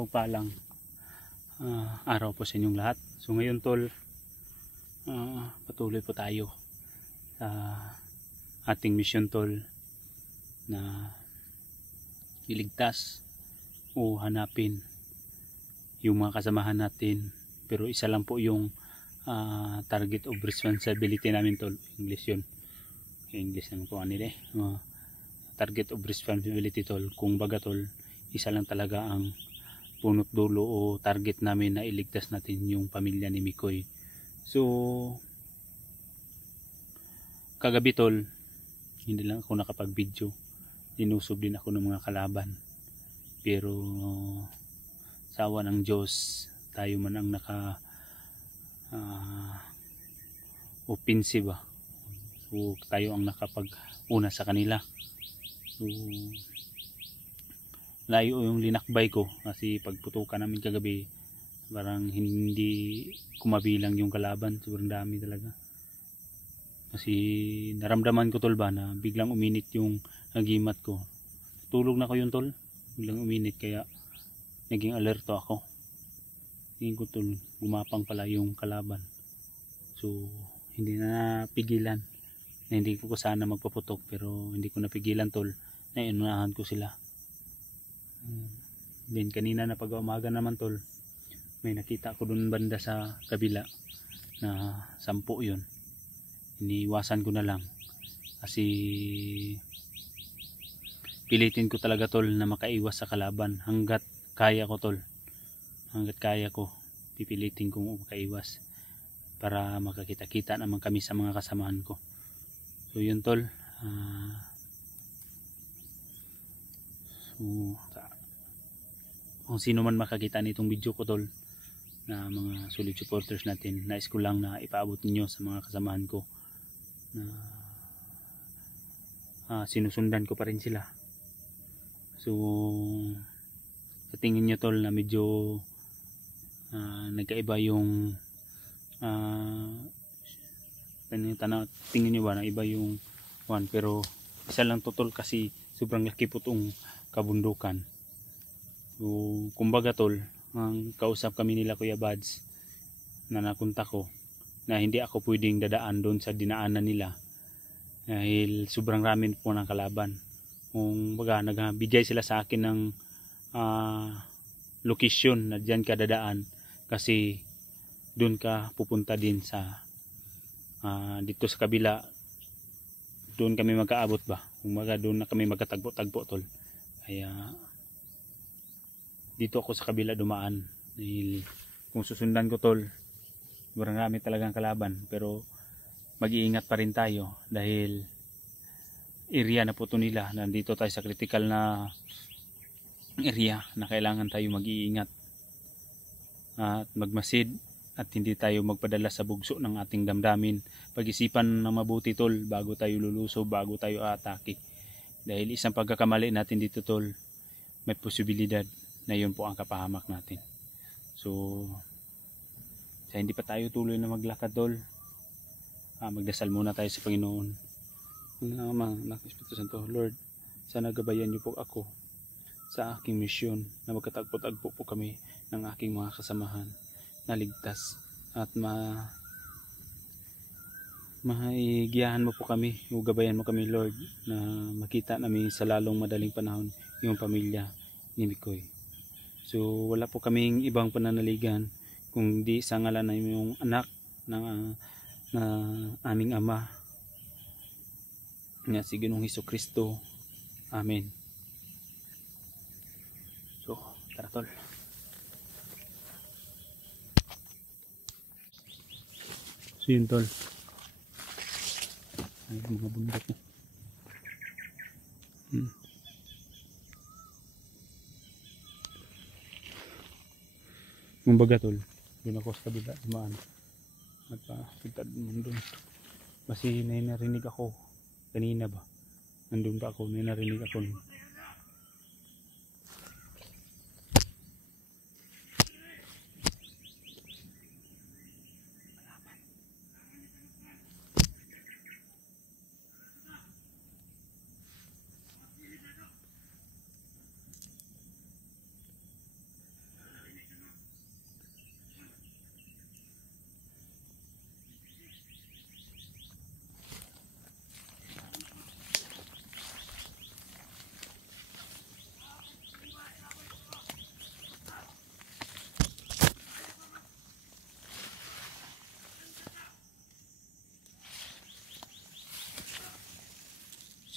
mapagpalang araw po sa inyong lahat. So ngayon tol, patuloy po tayo sa ating mission tol na iligtas o hanapin yung mga kasamahan natin, pero isa lang po yung target of responsibility namin tol. English yun, English naman po kanila target of responsibility tol. Kung baga tol, isa lang talaga ang punot dulo o target namin na iligtas natin yung pamilya ni Mikoy. So kagabi tol, hindi lang ako nakapag video, dinusob din ako ng mga kalaban, pero sa awa ng Diyos tayo man ang naka offensive so tayo ang nakapag-una sa kanila. So layo yung linakbay ko kasi pagputukan namin kagabi parang hindi kumabilang yung kalaban, sobrang dami talaga. Kasi naramdaman ko tol ba na biglang uminit yung agimat ko. Tulog na ko yung tol, biglang uminit kaya naging alerto ako. Tingin ko tol, gumapang pala yung kalaban. So hindi na napigilan na hindi ko sana magpaputok, pero hindi ko napigilan tol, na inunahan ko sila. Then kanina na pag-umaga naman tol, may nakita ko dun banda sa kabila na 10 yun. Iniwasan ko na lang kasi pilitin ko talaga tol na makaiwas sa kalaban hanggat kaya ko tol. Hanggat kaya ko pipilitin kong makaiwas para makakita-kita naman kami sa mga kasamahan ko. So yun tol, kung sino man makakita nitong video ko tol, na mga solid supporters natin, nais ko lang na ipaabot ninyo sa mga kasamahan ko na sinusundan ko pa rin sila. So sa tingin nyo tol na medyo nagkaiba yung tingin nyo ba na iba yung one, pero isa lang to tol kasi sobrang laki po itong kabundukan. So kumbaga tol, ang kausap kami nila Kuya Bads na nakunta ko na hindi ako pwedeng dadaan doon sa dinaanan nila dahil sobrang rami po ng kalaban. Kung baga nagbigay sila sa akin ng location na diyan ka dadaan kasi doon ka pupunta din sa dito sa kabila, doon kami magkaabot ba, kung baga doon na kami magkatagpo-tagpo tol. Kaya dito ako sa kabila dumaan dahil kung susundan ko tol, marami talagang kalaban, pero mag-iingat pa rin tayo dahil area na po ito nila. Nandito tayo sa critical na area na kailangan tayo mag-iingat at magmasid at hindi tayo magpadala sa bugso ng ating damdamin. Pag-isipan ng mabuti tol bago tayo lulusob, bago tayo atake, dahil isang pagkakamali natin dito tol, may posibilidad na yun po ang kapahamak natin. So sa hindi pa tayo tuloy na maglakad tol, magdasal muna tayo sa Panginoon. Ama, Anak, Espiritu Santo, Lord, sana gabayan niyo po ako sa aking misyon na magkatagpo-tagpo po kami ng aking mga kasamahan na ligtas at maigiyahan mo po kami, gabayan mo kami Lord, na makita namin sa lalong madaling panahon yung pamilya ni Mikoy. So wala po kaming ibang pananaligan kundi sa ngalan ng yung anak ng aming ama nga si Ginoong Hesukristo. Amen. So tara tol. So yun tol, ay mga bundok na. Kumbaga tol, doon ako sa kabila dumaan at pagtad mo doon kasi may narinig ako kanina ba, nandun pa ako, may narinig ako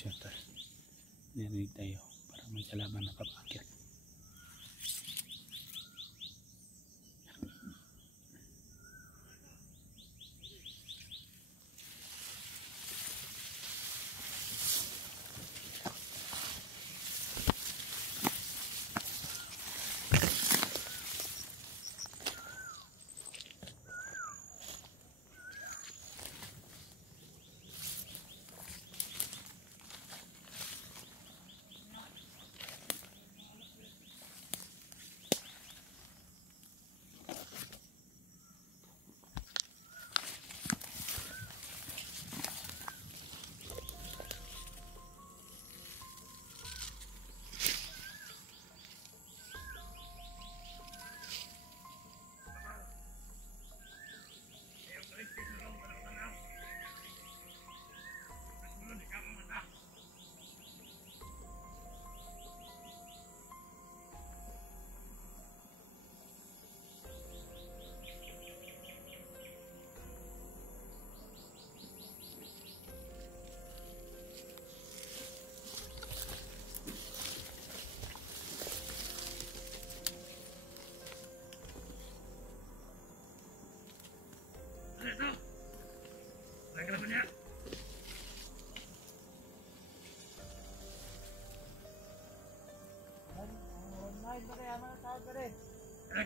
siya tol. Narinig tayo. Parang may kalaban na kapakit.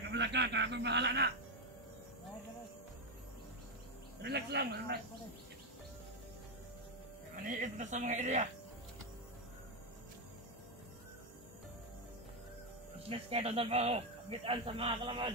Belaka, kakak bahala na. Relax lang, relax. Maniit ka sa mga area. Mas ka na trabaho, kagitan sa mga kalaban.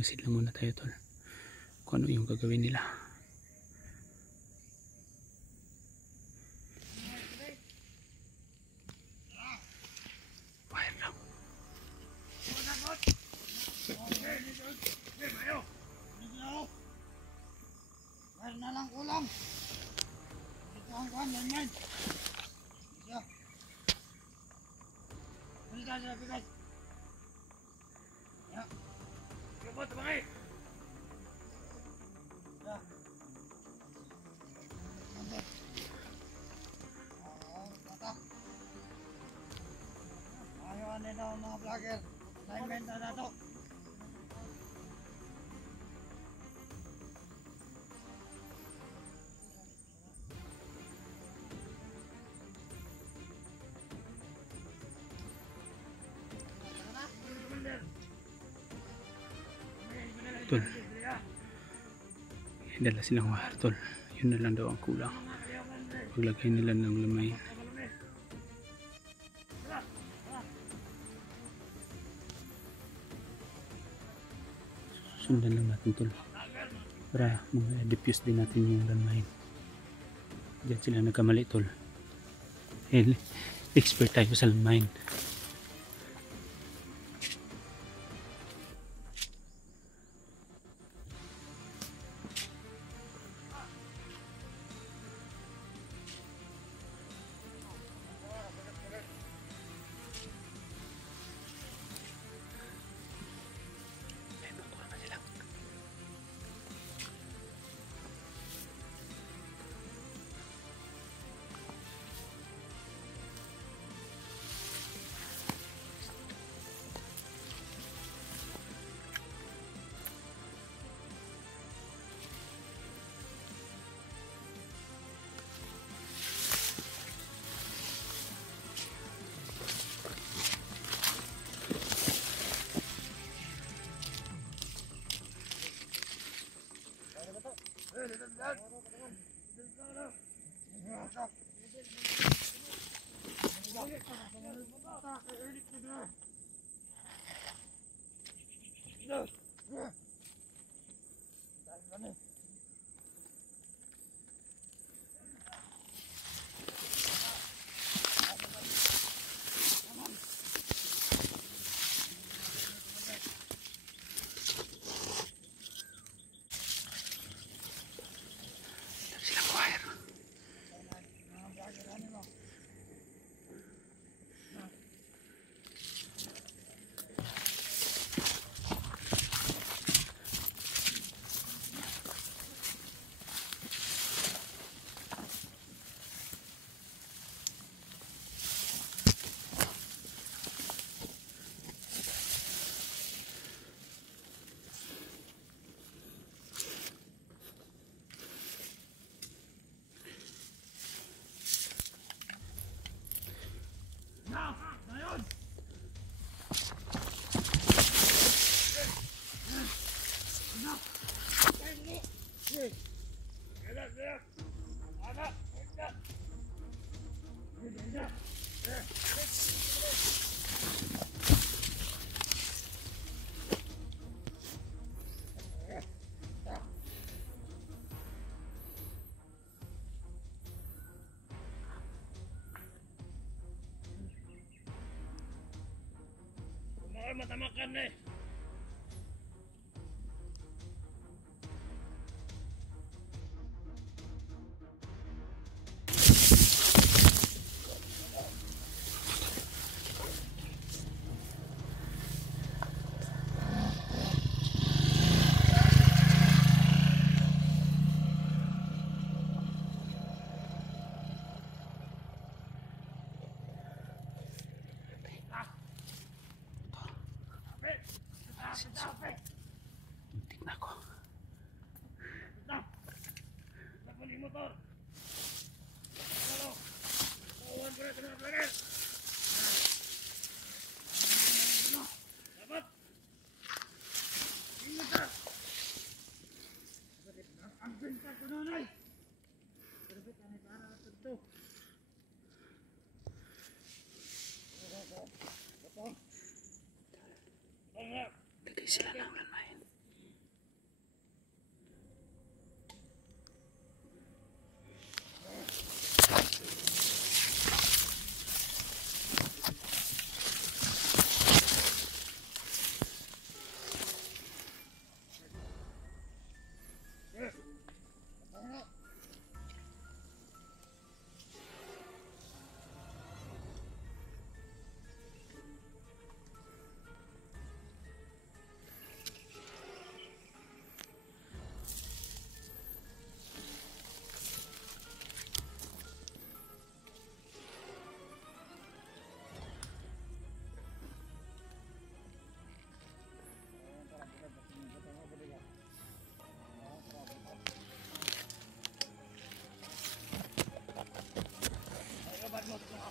Masid lang muna tayo tol kung ano yung gagawin nila. Fire lang. Fire na lang kulang. Ito ang kuhan, yan. Isa. Balik sa bigas. Ya. Lubot, bangay. Ya. daw mga vlogger. Assignment na nato. Tol, dala silang wire tol. Yun na lang daw ang kulang. Paglagay nila ng lamay. Sundan lang natin tol. Para diffuse din natin yung landmine. Diyan sila nagkamali tol. Expert tayo sa landmine. Matamakan eh. Muntik na ako. Motor. Kawan pala sa mga vlogger. Dapat. Ingat ka. Ang benta ko nun ay. Perfect ang para ito. Lagay sila ng landmine.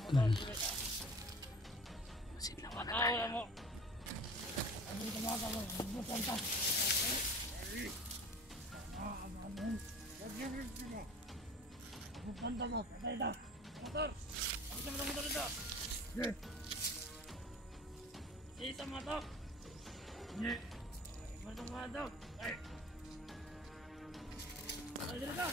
Masinlawan na Nakawala tayo. mo. Sabi ko mga kapal, bubutan ka. Bubutan ka, patay na. Motor! Ang sama ng motor ito! Sige! Isa mo ito! Sige! Matong mga ito! Ay! Ay, dito ka!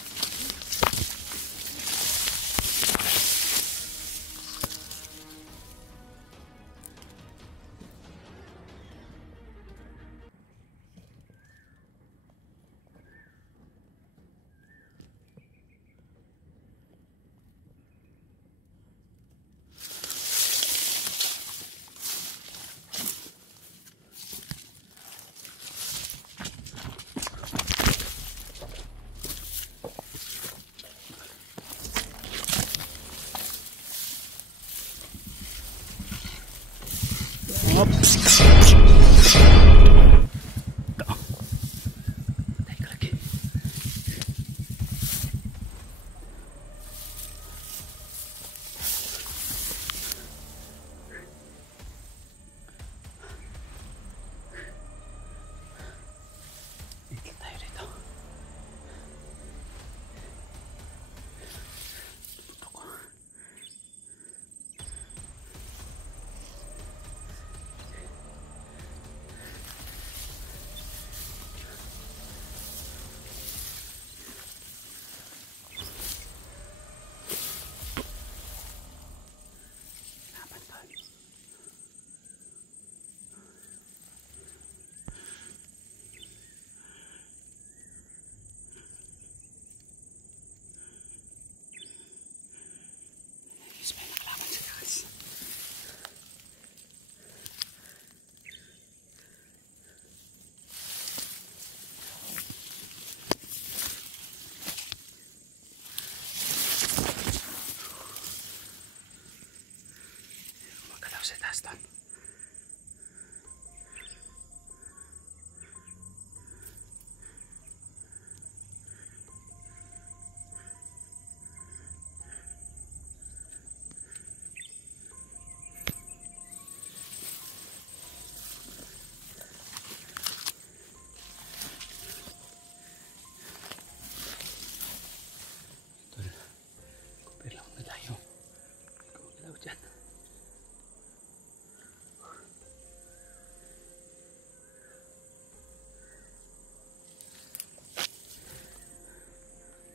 Tayo ka lagi. Dito tayo dito. Dito ko. Laban tayo. May nakalaban sa taas. Magalaw sa taas doon. Kupir lang na tayo. Kumagalaw dyan.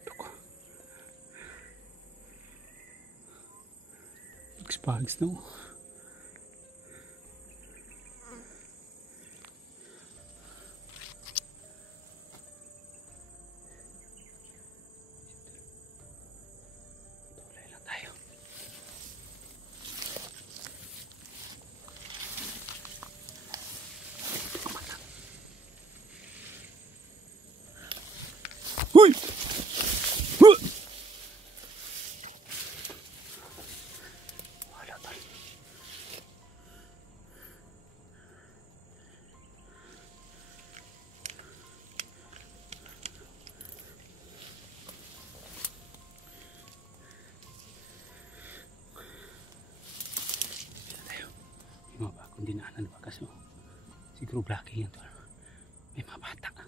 Loko. Pags no? Tulay lang tayo. Huy! Huh! Wala tol. Pila tayo. May mga bagong dinaanan bakas mo. Siguro blocking yan tol. May mga bata. Tara.